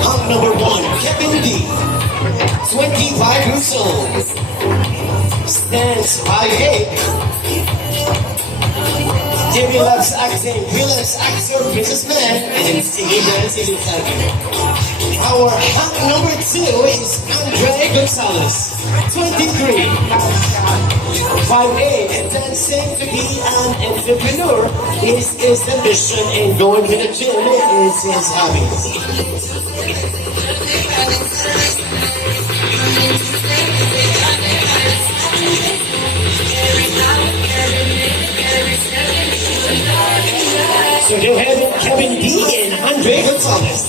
Hunk number one, Kevin D. 25 years old. Stands 5'8". Jimmy loves acting, he loves actor, businessman, and singing dancing inside him. Our hunk number two is Andre Gonzalez, 23. 5'8", and dancing to be an entrepreneur is his ambition, and going to the gym is his hobby. So you have Kevin D and Andre Gonzalez.